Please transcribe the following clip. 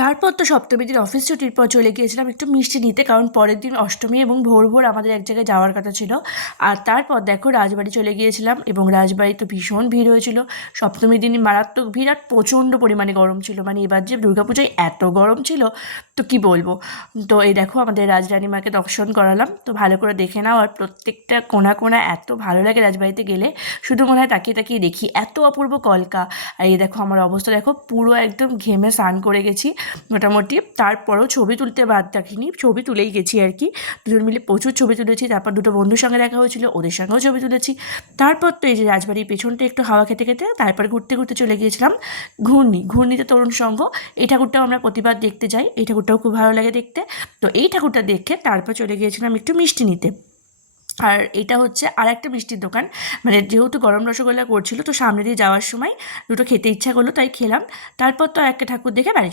তারপর তো সপ্তমী দিন অফিস ছুটির পর চলে গিয়েছিলাম একটু মিষ্টি নিতে, কারণ পরের দিন অষ্টমী এবং ভোর ভোর আমাদের এক জায়গায় যাওয়ার কথা ছিল। আর তারপর দেখো রাজবাড়ি চলে গিয়েছিলাম, এবং রাজবাড়ি তো ভীষণ ভিড় হয়েছিল। সপ্তমীর দিনই মারাত্মক ভিড়, আর প্রচণ্ড পরিমাণে গরম ছিল। মানে এবার যে দুর্গাপূজায় এত গরম ছিল তো কি বলবো। তো এই দেখো আমাদের রাজরানী মাকে দর্শন করালাম, তো ভালো করে দেখে নাও। আর প্রত্যেকটা কোণা কোণা এত ভালো লাগে রাজবাড়িতে গেলে, শুধু মনে হয় তাকিয়ে তাকিয়ে দেখি, এত অপূর্ব কলকা। আর এই দেখো আমার অবস্থা দেখো, পুরো একদম ঘেমে স্নান করে গেছি মোটামুটি। তারপরেও ছবি তুলতে বাদ রাখিনি, ছবি তুলেই গেছি আর কি। দুজন মিলে প্রচুর ছবি তুলেছি। তারপর দুটো বন্ধুর সঙ্গে দেখা হয়েছিল, ওদের সঙ্গেও ছবি তুলেছি। তারপর তো এই যে রাজবাড়ির পেছনটা একটু হাওয়া খেতে খেতে তারপর ঘুরতে ঘুরতে চলে গিয়েছিলাম ঘূর্ণিতে তরুণ সংঘ। এই ঠাকুরটাও আমরা প্রতিবার দেখতে যাই, এই ঠাকুরটাও খুব ভালো লাগে দেখতে। তো এই ঠাকুরটা দেখে তারপর চলে গিয়েছিলাম একটু মিষ্টি নিতে। আর এটা হচ্ছে আর একটা মিষ্টির দোকান। মানে যেহেতু গরম রসগোল্লা করছিল, তো সামনে দিয়ে যাওয়ার সময় দুটো খেতে ইচ্ছা করলো, তাই খেলাম। তারপর তো আর একটা ঠাকুর দেখে বাড়ি